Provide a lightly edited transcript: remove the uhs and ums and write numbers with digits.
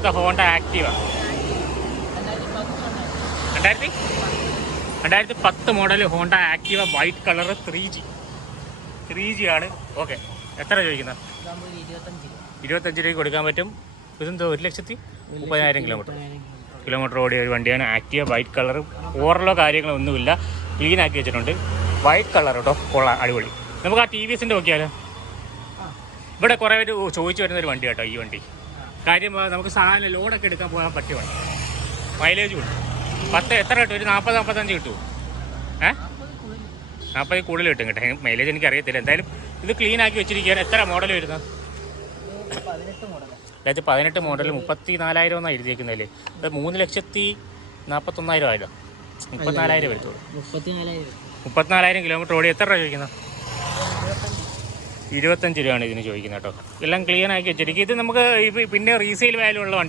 അടുത്ത Honda Activa 2010 model Honda Activa white colour 3G ആണ്. Okay, എത്ര ചോദിക്കുന്നത്? 25 രൂപയ്ക്ക് കൊടുക്കാൻ പറ്റും. ഇതെന്തോ 1,30,000 കിലോമീറ്റർ ഓടിയ ഒരു വണ്ടിയാണ് ആക്റ്റീവ വൈറ്റ് കളർ. ഓറലോ കാര്യങ്ങളോ ഒന്നുമില്ല, ക്ലീൻ ആക്കി വെച്ചിട്ടുണ്ട്. വൈറ്റ് കളർ കേട്ടോ, കൊള്ളാം, അടിപൊളി. നമുക്ക് ആ TVSൻ്റെ നോക്കിയാലോ? ഇവിടെ കുറേ പേര് ചോദിച്ചു വരുന്നൊരു വണ്ടി കേട്ടോ ഈ വണ്ടി. കാര്യം നമുക്ക് സാധനം ലോഡൊക്കെ എടുക്കാൻ പോകാൻ പറ്റിയ വണ്ടി, മൈലേജും ഉണ്ട്. 10 എത്ര കിട്ടും? ഒരു 40-45 കിട്ടുമോ? 40 കൂടുതൽ കിട്ടും കേട്ടോ. മൈലേജ് എനിക്ക് അറിയത്തില്ല. എന്തായാലും ഇത് ക്ലീൻ ആക്കി വെച്ചിരിക്കുകയാണ്. എത്ര മോഡൽ വരുന്നത്? 2018 മോഡൽ 34,000 എന്നാണ് എഴുതിയേക്കുന്നതല്ലേ? ഇത് 3,41,000 ആയല്ലോ. 34,000 വരുത്തുള്ളൂ. 34,000 കിലോമീറ്റർ ഓടി. എത്ര രൂപ ചോദിക്കുന്നത്? 25 രൂപയാണ് ഇതിന് ചോദിക്കുന്നത് കേട്ടോ. എല്ലാം ക്ലിയർ ആക്കി വെച്ചിരിക്കും. ഇത് നമുക്ക് പിന്നെ റീസെയിൽ വാല്യൂ ഉള്ള വണ്ടി.